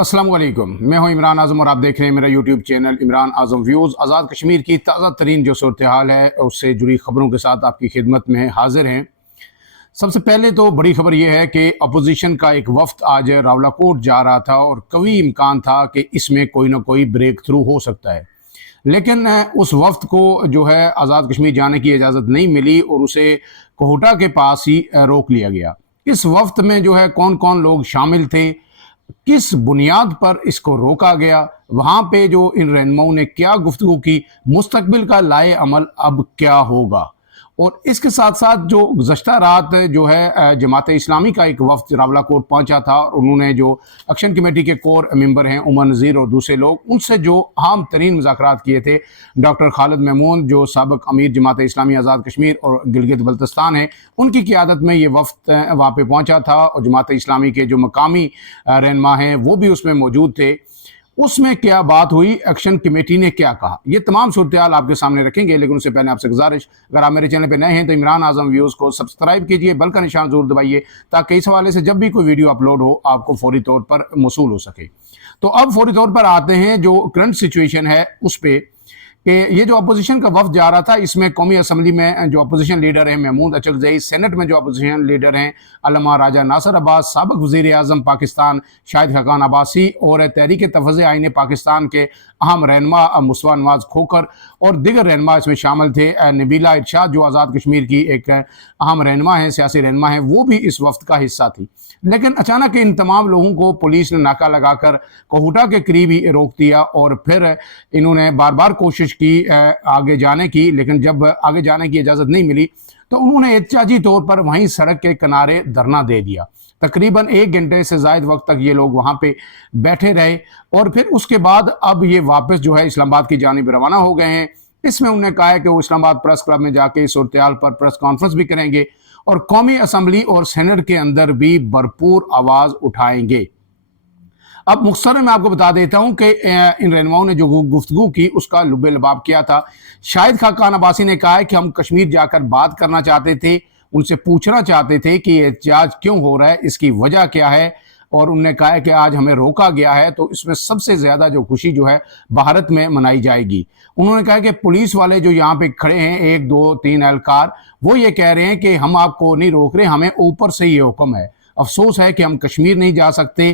अस्सलाम वालेकुम, मैं हूं इमरान आज़म और आप देख रहे हैं मेरा यूट्यूब चैनल इमरान आज़म व्यूज़। आज़ाद कश्मीर की ताज़ा तरीन जो सूरत हाल है उससे जुड़ी खबरों के साथ आपकी खिदमत में हाजिर हैं। सबसे पहले तो बड़ी खबर यह है कि अपोजिशन का एक वफ्द आज रावलाकोट जा रहा था और कभी इम्कान था कि इसमें कोई ना कोई ब्रेक थ्रू हो सकता है, लेकिन उस वफ्द को जो है आज़ाद कश्मीर जाने की इजाज़त नहीं मिली और उसे कोहटा के पास ही रोक लिया गया। इस वफ्द में जो है कौन कौन लोग शामिल थे, किस बुनियाद पर इसको रोका गया, वहां पे जो इन रहनुमाओं ने क्या गुफ्तगू की, मुस्तकबिल का लाए अमल अब क्या होगा। और इसके साथ साथ जो गुज़श्ता रात जो है जमात इस्लामी का एक वफ्द रावलाकोट पहुंचा था और उन्होंने जो एक्शन कमेटी के कोर मेंबर हैं उमर नज़ीर और दूसरे लोग, उनसे जो अहम तरीन मुज़ाकरात किए थे डॉक्टर खालिद महमूद जो साबिक़ अमीर जमात इस्लामी आज़ाद कश्मीर और गिलगित बल्तिस्तान है, उनकी क़ियादत में ये वफ्द वहाँ पे पहुँचा था और जमात इस्लामी के जो मकामी रहनुमा हैं वो भी उसमें मौजूद थे। उसमें क्या बात हुई, एक्शन कमेटी ने क्या कहा, ये तमाम सूरत हाल आपके सामने रखेंगे। लेकिन उससे पहले आपसे गुजारिश, अगर आप मेरे चैनल पे नए हैं तो इमरान आज़म व्यूज़ को सब्सक्राइब कीजिए, बेल का निशान जरूर दबाइए ताकि इस हवाले से जब भी कोई वीडियो अपलोड हो आपको फौरी तौर पर मौसूल हो सके। तो अब फौरी तौर पर आते हैं जो करंट सिचुएशन है उस पर कि ये जो अपोजिशन का वफ्द जा रहा था, इसमें कौमी असम्बली में जो अपोजिशन लीडर हैं महमूद अचकज़ई, सेनेट में जो अपोजिशन लीडर हैं अल्लामा राजा नासिर अब्बास, साबिक़ वज़ीर आज़म पाकिस्तान शाहिद खाकान अब्बासी और तहरीक तफ़ज़्ज़ुल आईन पाकिस्तान के अहम रहनुमा मुस्तफ़ा नवाज़ खोखर और दिगर रहनुमा इसमें शामिल थे। नबीला इरशाद जो आज़ाद कश्मीर की एक अहम रहनुमा है, सियासी रहनुमा है, वो भी इस वफ्द का हिस्सा थी। लेकिन अचानक इन तमाम लोगों को पुलिस ने नाका लगाकर कोहटा के करीब ही रोक दिया और फिर इन्होंने बार बार कोशिश की आगे जाने की, लेकिन जब आगे जाने की इजाज़त नहीं मिली तो उन्होंने एहतियाती तौर पर वहीं सड़क के किनारे धरना दे दिया। तकरीबन 1 घंटे से ज़ायद वक्त तक ये लोग वहाँ पे बैठे रहे और फिर उसके बाद अब ये वापस जो है इस्लामाबाद की जानिब रवाना हो गए हैं। इसमें उन्होंने कहा है कि वो इस्लामाबाद प्रेस क्लब में जाके इस सूरत हाल पर प्रेस कॉन्फ्रेंस भी करेंगे और कौमी असम्बली और सेनेट के अंदर भी भरपूर आवाज़ उठाएंगे। अब मुख्तसर मैं आपको बता देता हूं कि इन रहनुमाओं ने जो गुफ्तगू की उसका लुब्बे लबाब किया था। शाहिद खाकान अब्बासी ने कहा है कि हम कश्मीर जाकर बात करना चाहते थे, उनसे पूछना चाहते थे कि ये एहतजाज क्यों हो रहा है, इसकी वजह क्या है, और उन्होंने कहा है कि आज हमें रोका गया है तो इसमें सबसे ज़्यादा जो खुशी जो है भारत में मनाई जाएगी। उन्होंने कहा कि पुलिस वाले जो यहाँ पे खड़े हैं 1 2 3 एहलकार, वो ये कह रहे हैं कि हम आपको नहीं रोक रहे, हमें ऊपर से ये हुक्म है। अफसोस है कि हम कश्मीर नहीं जा सकते।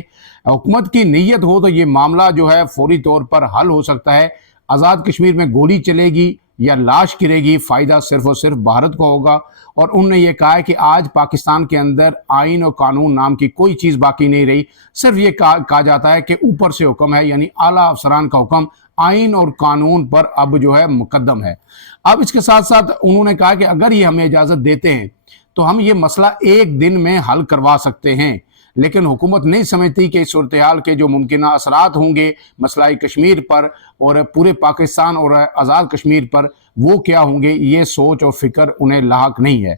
हुकूमत की नीयत हो तो ये मामला जो है फौरी तौर पर हल हो सकता है। आज़ाद कश्मीर में गोली चलेगी या लाश गिरेगी, फ़ायदा सिर्फ और सिर्फ भारत को होगा। और उन्होंने ये कहा है कि आज पाकिस्तान के अंदर आइन और कानून नाम की कोई चीज़ बाकी नहीं रही, सिर्फ ये कहा जाता है कि ऊपर से हुक्म है, यानी आला अफसरान का हुक्म आइन और कानून पर अब जो है मुकद्दम है। अब इसके साथ साथ उन्होंने कहा कि अगर ये हमें इजाज़त देते हैं तो हम ये मसला 1 दिन में हल करवा सकते हैं, लेकिन हुकूमत नहीं समझती कि इस सूरत हाल के जो मुमकिन असरात होंगे मसला कश्मीर पर और पूरे पाकिस्तान और आज़ाद कश्मीर पर वो क्या होंगे, ये सोच और फिक्र उन्हें लायक नहीं है।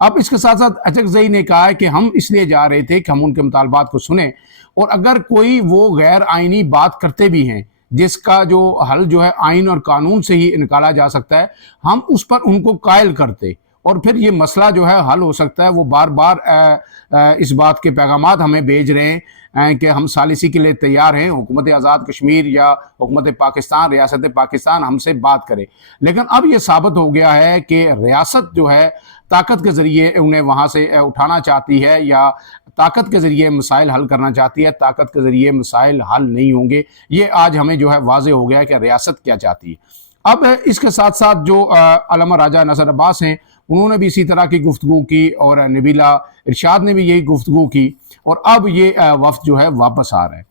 अब इसके साथ साथ अचकज़ई ने कहा है कि हम इसलिए जा रहे थे कि हम उनके मुतालबात को सुने और अगर कोई वो गैर आइनी बात करते भी हैं जिसका जो हल जो है आइन और कानून से ही निकाला जा सकता है, हम उस पर उनको कायल करते और फिर ये मसला जो है हल हो सकता है। वो बार बार इस बात के पैगामात हमें भेज रहे हैं कि हम सालिसी के लिए तैयार हैं, हुकूमत आज़ाद कश्मीर या हुकूमत पाकिस्तान, रियासत पाकिस्तान हमसे बात करे। लेकिन अब ये साबित हो गया है कि रियासत जो है ताकत के ज़रिए उन्हें वहाँ से उठाना चाहती है या ताकत के ज़रिए मसाइल हल करना चाहती है। ताकत के ज़रिए मसाइल हल नहीं होंगे, ये आज हमें जो है वाज़े हो गया है कि रियासत क्या चाहती है। अब इसके साथ साथ जो अल्लामा राजा नासिर अब्बास हैं उन्होंने भी इसी तरह की गुफ्तगू की और नबीला इरशाद ने भी यही गुफ्तगू की और अब ये वफ्द जो है वापस आ रहा है।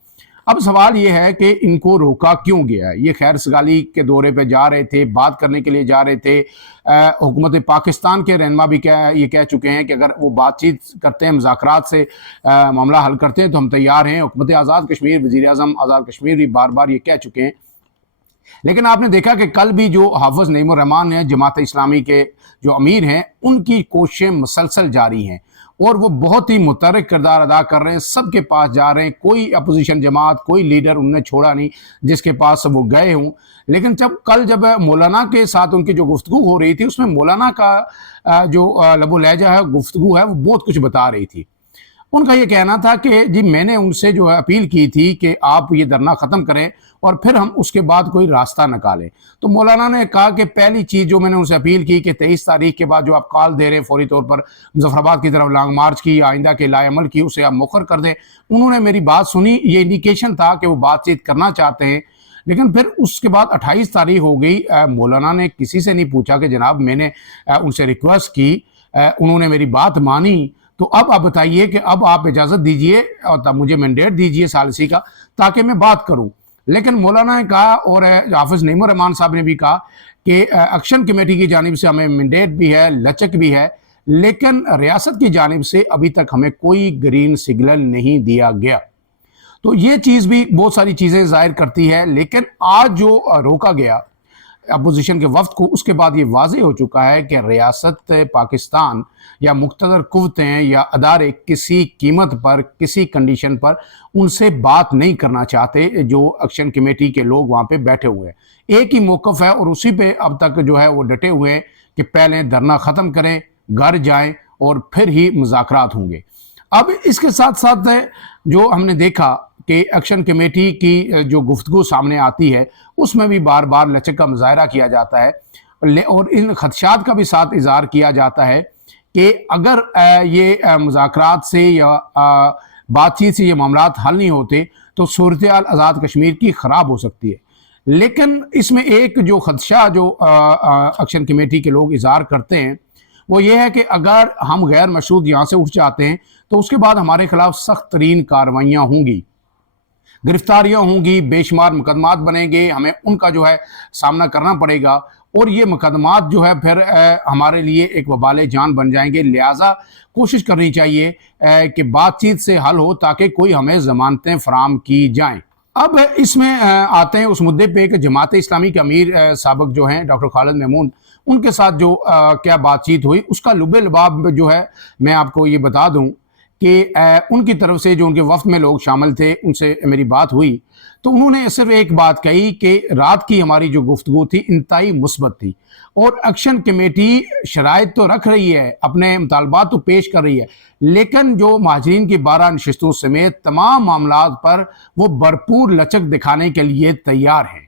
अब सवाल ये है कि इनको रोका क्यों गया है। ये खैर सगाली के दौरे पे जा रहे थे, बात करने के लिए जा रहे थे। हुकूमत पाकिस्तान के रहनुमा भी ये कह चुके हैं कि अगर वो बातचीत करते हैं, मुज़ाकरात से मामला हल करते हैं तो हम तैयार हैं। हुकूमत आज़ाद कश्मीर, वज़ीर आज़म आज़ाद कश्मीर भी बार बार ये कह चुके हैं। लेकिन आपने देखा कि कल भी जो हाफिज़ नईमुर रहमान हैं जमात इस्लामी के जो अमीर हैं, उनकी कोशिशें मुसलसल जारी हैं और वो बहुत ही मुतहर्रिक किरदार अदा कर रहे हैं, सबके पास जा रहे हैं। कोई अपोजिशन जमात, कोई लीडर उन्होंने छोड़ा नहीं जिसके पास वो गए हों। लेकिन जब मौलाना के साथ उनकी जो गुफ्तगू हो रही थी उसमें मौलाना का जो लबो लहजा है, गुफ्तगू है, वो बहुत कुछ बता रही थी। उनका ये कहना था कि जी मैंने उनसे जो है अपील की थी कि आप ये धरना ख़त्म करें और फिर हम उसके बाद कोई रास्ता निकालें। तो मौलाना ने कहा कि पहली चीज़ जो मैंने उनसे अपील की कि 23 तारीख के बाद जो आप कॉल दे रहे हैं फौरी तौर पर मुजफ्फराबाद की तरफ लॉन्ग मार्च की या आइंदा के लाएअमल की, उसे आप मुखर कर दें। उन्होंने मेरी बात सुनी, ये इंडिकेशन था कि वो बातचीत करना चाहते हैं। लेकिन फिर उसके बाद 28 तारीख हो गई, मौलाना ने किसी से नहीं पूछा कि जनाब मैंने उनसे रिक्वेस्ट की, उन्होंने मेरी बात मानी, तो अब आप बताइए कि अब आप इजाज़त दीजिए और तब मुझे मैंडेट दीजिए सालिसी का ताकि मैं बात करूं। लेकिन मौलाना ने कहा और हाफिज़ नईमुर रहमान साहब ने भी कहा कि एक्शन कमेटी की जानिब से हमें मैंडेट भी है, लचक भी है, लेकिन रियासत की जानिब से अभी तक हमें कोई ग्रीन सिग्नल नहीं दिया गया। तो ये चीज़ भी बहुत सारी चीज़ें ज़ाहिर करती है। लेकिन आज जो रोका गया अपोजिशन के वफ्द को, उसके बाद ये वाज़ेह हो चुका है कि रियासत पाकिस्तान या मुक़्तदर कुव्वतें या अदारे किसी कीमत पर, किसी कंडीशन पर उनसे बात नहीं करना चाहते जो एक्शन कमेटी के लोग वहाँ पे बैठे हुए हैं। एक ही मौक़िफ़ है और उसी पे अब तक जो है वो डटे हुए हैं कि पहले धरना ख़त्म करें, घर जाएं और फिर ही मुज़ाकरात होंगे। अब इसके साथ साथ जो हमने देखा कि एक्शन कमेटी की जो गुफ्तगू सामने आती है उसमें भी बार बार लचक का मुजाहरा किया जाता है और इन खदशात का भी साथ इज़हार किया जाता है कि अगर ये मुज़ाकरात से या बातचीत से ये मामलात हल नहीं होते तो सूरत-ए-हाल आज़ाद कश्मीर की ख़राब हो सकती है। लेकिन इसमें एक जो खदशा जो एक्शन कमेटी के लोग इज़हार करते हैं वो ये है कि अगर हम गैर मशरूत यहाँ से उठ जाते हैं तो उसके बाद हमारे खिलाफ सख्त तरीन कार्रवाइयाँ होंगी, गिरफ्तारियाँ होंगी, बेशुमार मुकदमात बनेंगे, हमें उनका जो है सामना करना पड़ेगा और ये मुकदमात जो है फिर हमारे लिए एक वबाल जान बन जाएंगे। लिहाजा कोशिश करनी चाहिए कि बातचीत से हल हो ताकि कोई हमें ज़मानतें फराम की जाएं। अब इसमें आते हैं उस मुद्दे पे कि जमात इस्लामी के अमीर साबिक जो हैं डॉक्टर खालिद महमूद, उनके साथ जो क्या बातचीत हुई उसका लुबे लबाब जो है मैं आपको ये बता दूं कि उनकी तरफ से जो उनके वफ्द में लोग शामिल थे उनसे मेरी बात हुई तो उन्होंने सिर्फ एक बात कही कि रात की हमारी जो गुफ्तगू थी इंतहाई मुस्बत थी और एक्शन कमेटी शराइत तो रख रही है, अपने मुतालबात तो पेश कर रही है, लेकिन जो महाजरीन की 12 नशिस्तों समेत तमाम मामलात पर वो भरपूर लचक दिखाने के लिए तैयार है।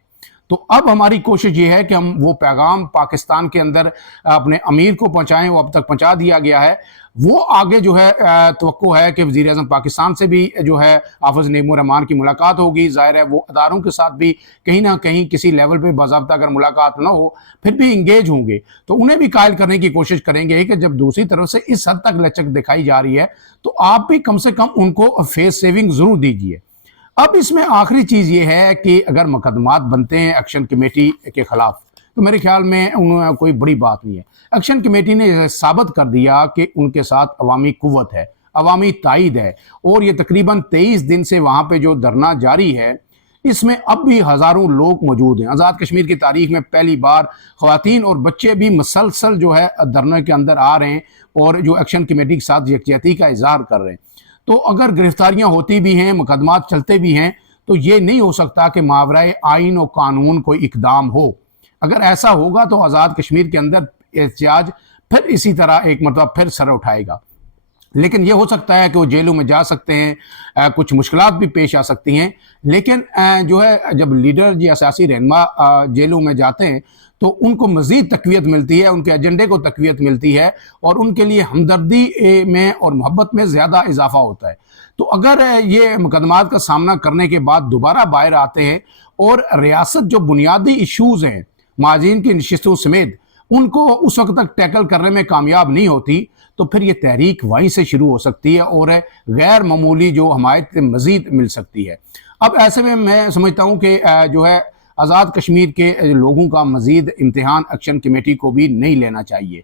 तो अब हमारी कोशिश ये है कि हम वो पैगाम पाकिस्तान के अंदर अपने अमीर को पहुंचाएं, वो अब तक पहुंचा दिया गया है। वो आगे जो है तवक्को है कि वज़ीर आज़म पाकिस्तान से भी जो है हाफिज़ नईमुर रहमान की मुलाकात होगी। ज़ाहिर है वो अदारों के साथ भी कहीं ना कहीं किसी लेवल पे बाज़ाब्ता अगर मुलाकात ना हो फिर भी इंगेज होंगे, तो उन्हें भी कायल करने की कोशिश करेंगे कि जब दूसरी तरफ से इस हद तक लचक दिखाई जा रही है तो आप भी कम से कम उनको फेस सेविंग ज़रूर दीजिए। अब इसमें आखिरी चीज़ ये है कि अगर मुकदमात बनते हैं एक्शन कमेटी के ख़िलाफ़ तो मेरे ख्याल में उन्होंने कोई बड़ी बात नहीं है। एक्शन कमेटी ने साबित कर दिया कि उनके साथ अवामी कुव्वत है, अवामी ताईद है और ये तकरीबन 23 दिन से वहाँ पे जो धरना जारी है इसमें अब भी हज़ारों लोग मौजूद हैं। आज़ाद कश्मीर की तारीख में पहली बार ख़वातीन और बच्चे भी मसलसल जो है धरने के अंदर आ रहे हैं और जो एक्शन कमेटी के साथ यकजहती का इज़हार कर रहे हैं। तो अगर गिरफ्तारियां होती भी हैं, मुकदमात चलते भी हैं, तो ये नहीं हो सकता कि मावराए आइन और कानून कोई इकदाम हो। अगर ऐसा होगा तो आज़ाद कश्मीर के अंदर एहतजाज फिर इसी तरह एक मतलब फिर सर उठाएगा। लेकिन ये हो सकता है कि वो जेलों में जा सकते हैं, कुछ मुश्किलात भी पेश आ सकती हैं, लेकिन जो है जब लीडर या सियासी रहनुमा जेलों में जाते हैं तो उनको मज़ीद तक़वियत मिलती है, उनके एजेंडे को तक़वियत मिलती है और उनके लिए हमदर्दी में और मोहब्बत में ज़्यादा इजाफा होता है। तो अगर ये मुकदमात का सामना करने के बाद दोबारा बाहर आते हैं और रियासत जो बुनियादी इशूज़ हैं महाजरीन की नशिस्तों समेत उनको उस वक्त तक टैकल करने में कामयाब नहीं होती तो फिर ये तहरीक वहीं से शुरू हो सकती है और गैर मामूली जो हमायत मज़ीद मिल सकती है। अब ऐसे में मैं समझता हूँ कि जो है आज़ाद कश्मीर के लोगों का मज़ीद इम्तिहान एक्शन कमेटी को भी नहीं लेना चाहिए।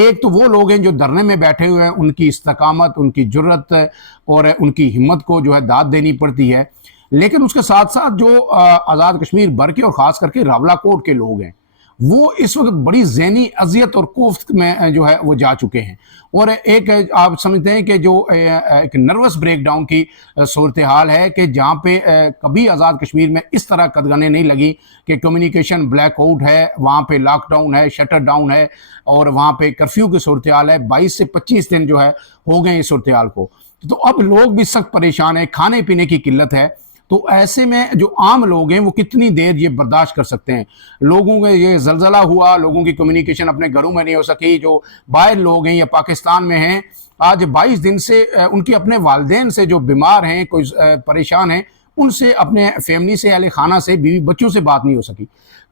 एक तो वो लोग हैं जो धरने में बैठे हुए हैं, उनकी इस्तकामत, उनकी जुर्रत और उनकी हिम्मत को जो है दाद देनी पड़ती है, लेकिन उसके साथ साथ जो आज़ाद कश्मीर भर के और ख़ास करके रावलाकोट के लोग हैं वो इस वक्त बड़ी ज़हनी अजियत और कोफ्त में जो है वो जा चुके हैं और एक आप समझते हैं कि जो एक नर्वस ब्रेकडाउन की सूरत हाल है कि जहाँ पे कभी आज़ाद कश्मीर में इस तरह कदगने नहीं लगी कि कम्युनिकेशन ब्लैक आउट है, वहाँ पे लॉकडाउन है, शटर डाउन है और वहाँ पे कर्फ्यू की सूरत हाल है। 22 से 25 दिन जो है हो गए इस सूरत हाल को तो अब लोग भी सख्त परेशान हैं, खाने पीने की किल्लत है। तो ऐसे में जो आम लोग हैं वो कितनी देर ये बर्दाश्त कर सकते हैं। लोगों के ये जलजला हुआ, लोगों की कम्युनिकेशन अपने घरों में नहीं हो सकी, जो बाहर लोग हैं या पाकिस्तान में हैं, आज 22 दिन से उनके अपने वालिदैन से जो बीमार हैं, कोई परेशान हैं, उनसे, अपने फैमिली से, अहले खाना से, बीवी बच्चों से बात नहीं हो सकी।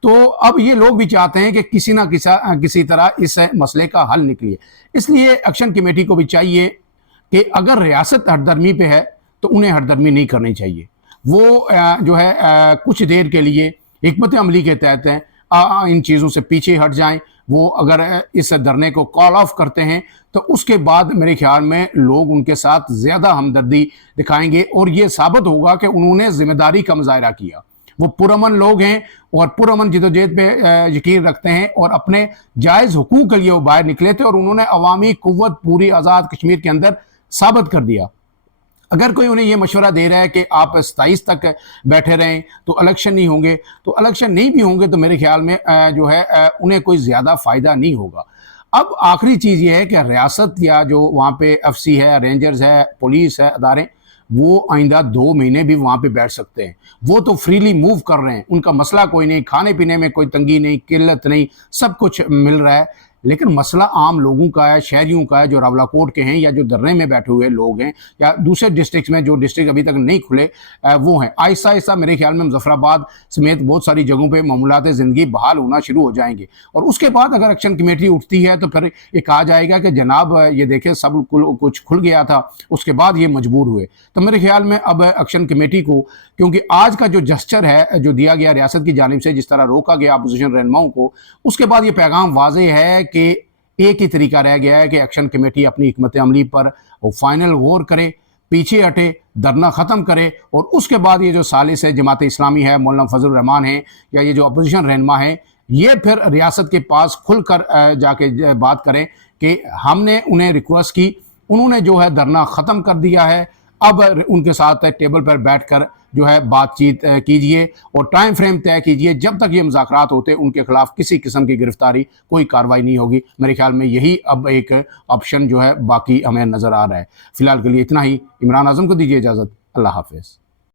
तो अब ये लोग भी चाहते हैं कि किसी ना किसी तरह इस मसले का हल निकले। इसलिए एक्शन कमेटी को भी चाहिए कि अगर रियासत हरदर्मी पे है तो उन्हें हरदर्मी नहीं करनी चाहिए। वो जो है कुछ देर के लिए हिकमत अमली के तहत हैं, इन चीज़ों से पीछे हट जाएं। वो अगर इस धरने को कॉल ऑफ करते हैं तो उसके बाद मेरे ख्याल में लोग उनके साथ ज़्यादा हमदर्दी दिखाएंगे और ये साबित होगा कि उन्होंने जिम्मेदारी का मुजाहरा किया। वो पुरअमन लोग हैं और पुरअमन जिदोजहद पे यकीन रखते हैं और अपने जायज़ हुकूक के लिए वो बाहर निकले थे और उन्होंने अवामी कुव्वत पूरी आज़ाद कश्मीर के अंदर साबित कर दिया। अगर कोई उन्हें यह मशवरा दे रहा है कि आप 27 तक बैठे रहें तो इलेक्शन नहीं होंगे, तो इलेक्शन नहीं भी होंगे तो मेरे ख्याल में जो है उन्हें कोई ज़्यादा फ़ायदा नहीं होगा। अब आखिरी चीज़ ये है कि रियासत या जो वहाँ पे एफसी है, रेंजर्स है, पुलिस है, अदारे, वो आइंदा 2 महीने भी वहाँ पे बैठ सकते हैं। वो तो फ्रीली मूव कर रहे हैं, उनका मसला कोई नहीं, खाने पीने में कोई तंगी नहीं, किल्लत नहीं, सब कुछ मिल रहा है। लेकिन मसला आम लोगों का है, शहरियों का है, जो रावलाकोट के हैं या जो धरने में बैठे हुए लोग हैं या दूसरे डिस्ट्रिक्ट में, जो डिस्ट्रिक्ट अभी तक नहीं खुले, वो हैं। आहिस्ता आहिस्ता मेरे ख्याल में मुजफ्फराबाद समेत बहुत सारी जगहों पे मामूलात ज़िंदगी बहाल होना शुरू हो जाएंगे और उसके बाद अगर एक्शन कमेटी उठती है तो फिर ये कहा जाएगा कि जनाब ये देखें सब कुछ खुल गया था, उसके बाद ये मजबूर हुए। तो मेरे ख्याल में अब एक्शन कमेटी को, क्योंकि आज का जो जस्चर है जो दिया गया रियासत की जानिब से, जिस तरह रोका गया अपोजिशन रहनुमाओं को, उसके बाद ये पैगाम वाज़ेह है कि एक ही तरीका रह गया है कि एक्शन कमेटी अपनी हिकमत अमली पर फाइनल गौर करे, पीछे हटे, धरना ख़त्म करे और उसके बाद ये जो सालिस है, जमात इस्लामी है, मौलाना फजल रहमान है या ये जो अपोजिशन रहनुमा है, ये फिर रियासत के पास खुलकर जाके बात करें कि हमने उन्हें रिक्वेस्ट की, उन्होंने जो है धरना ख़त्म कर दिया है, अब उनके साथ टेबल पर बैठकर जो है बातचीत कीजिए और टाइम फ्रेम तय कीजिए। जब तक ये मुज़ाकरात होते उनके खिलाफ किसी किस्म की गिरफ्तारी, कोई कार्रवाई नहीं होगी। मेरे ख्याल में यही अब एक ऑप्शन जो है बाकी हमें नज़र आ रहा है। फ़िलहाल के लिए इतना ही। इमरान आज़म को दीजिए इजाज़त। अल्लाह हाफ़िज़।